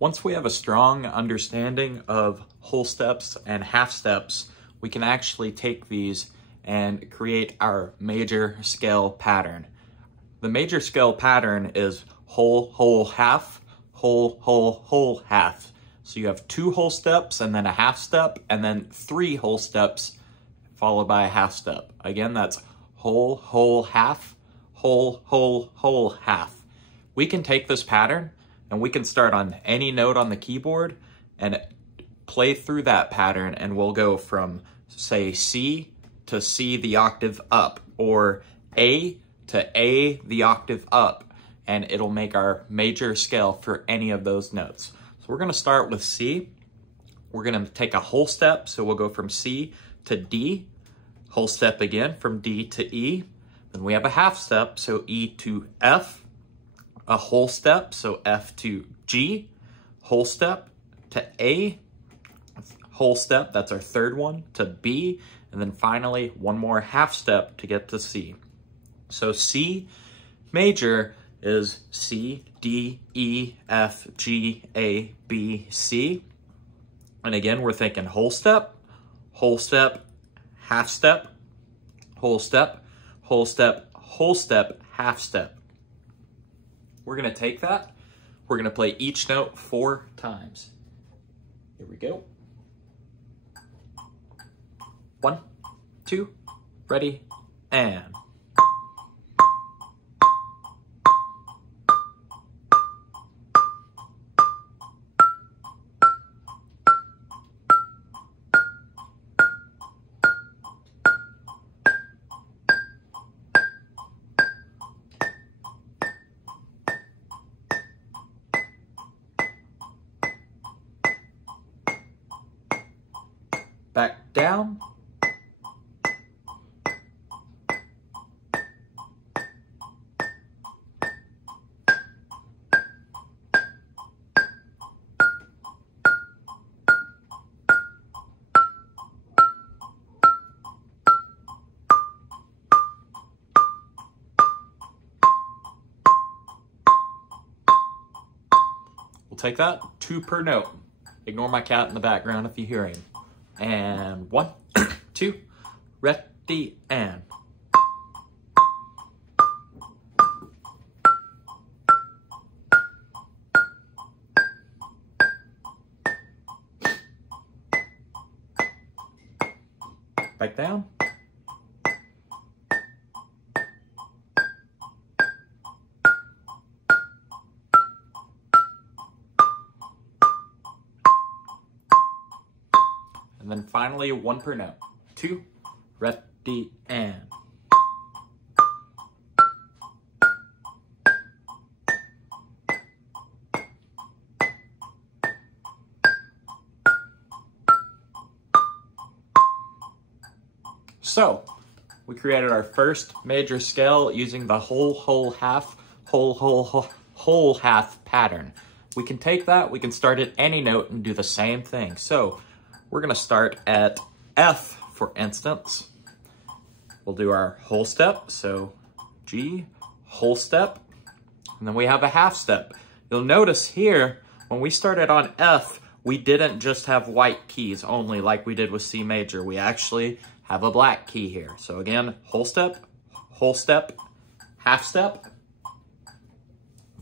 Once we have a strong understanding of whole steps and half steps, we can actually take these and create our major scale pattern. The major scale pattern is whole, whole, half, whole, whole, whole, half. So you have 2 whole steps and then a half step and then 3 whole steps followed by a half step. Again, that's whole, whole, half, whole, whole, whole, half. We can take this pattern and we can start on any note on the keyboard and play through that pattern, and we'll go from, say, C to C the octave up, or A to A the octave up, and it'll make our major scale for any of those notes. So we're gonna start with C. We're gonna take a whole step, so we'll go from C to D, whole step again from D to E. Then we have a half step, so E to F, a whole step, so F to G, whole step to A, whole step, that's our third one, to B, and then finally one more half step to get to C. So C major is C, D, E, F, G, A, B, C. And again, we're thinking whole step, half step, whole step, whole step, whole step, half step. We're gonna take that, we're gonna play each note 4 times. Here we go. 1, 2, ready, and. Back down. We'll take that 2 per note. Ignore my cat in the background if you hear him. And 1, 2, ready, and. Back down. And then finally 1 per note. 2, ready, and. So, we created our first major scale using the whole, whole, half, whole, whole, whole, half pattern. We can take that, we can start at any note and do the same thing. So, we're gonna start at F, for instance. We'll do our whole step, so G, whole step, and then we have a half step. You'll notice here, when we started on F, we didn't just have white keys only like we did with C major. We actually have a black key here. So again, whole step, half step.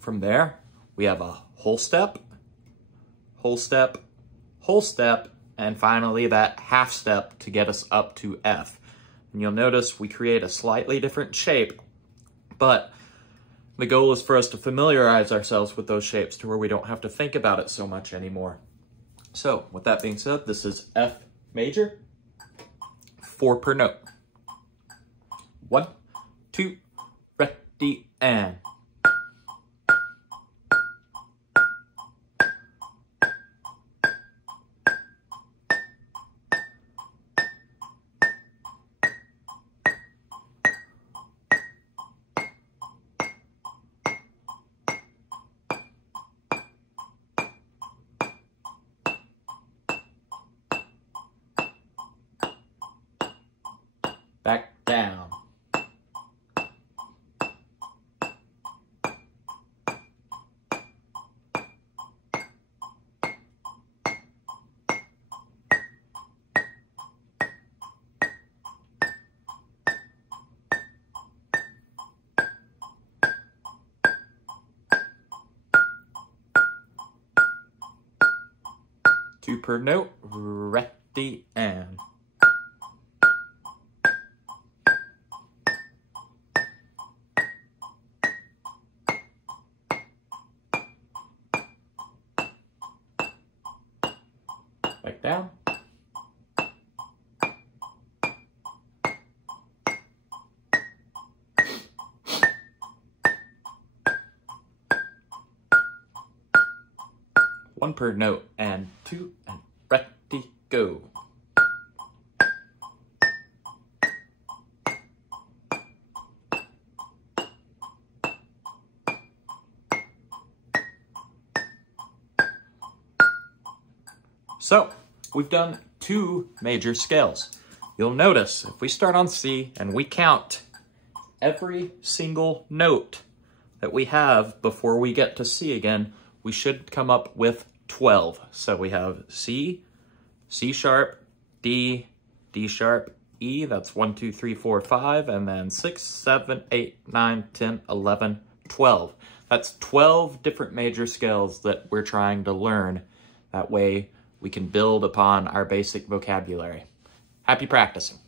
From there, we have a whole step, whole step, whole step, and finally that half step to get us up to F. And you'll notice we create a slightly different shape, but the goal is for us to familiarize ourselves with those shapes to where we don't have to think about it so much anymore. So with that being said, this is F major, 4 per note. 1, 2, ready, and. Back down. 2 per note, ready, and... back down. One per note, and 2, and ready, go. So, we've done 2 major scales. You'll notice if we start on C and we count every single note that we have before we get to C again, we should come up with 12. So we have C, C sharp, D, D sharp, E, that's 1, 2, 3, 4, 5, and then 6, 7, 8, 9, 10, 11, 12. That's 12 different major scales that we're trying to learn. That way we can build upon our basic vocabulary. Happy practicing.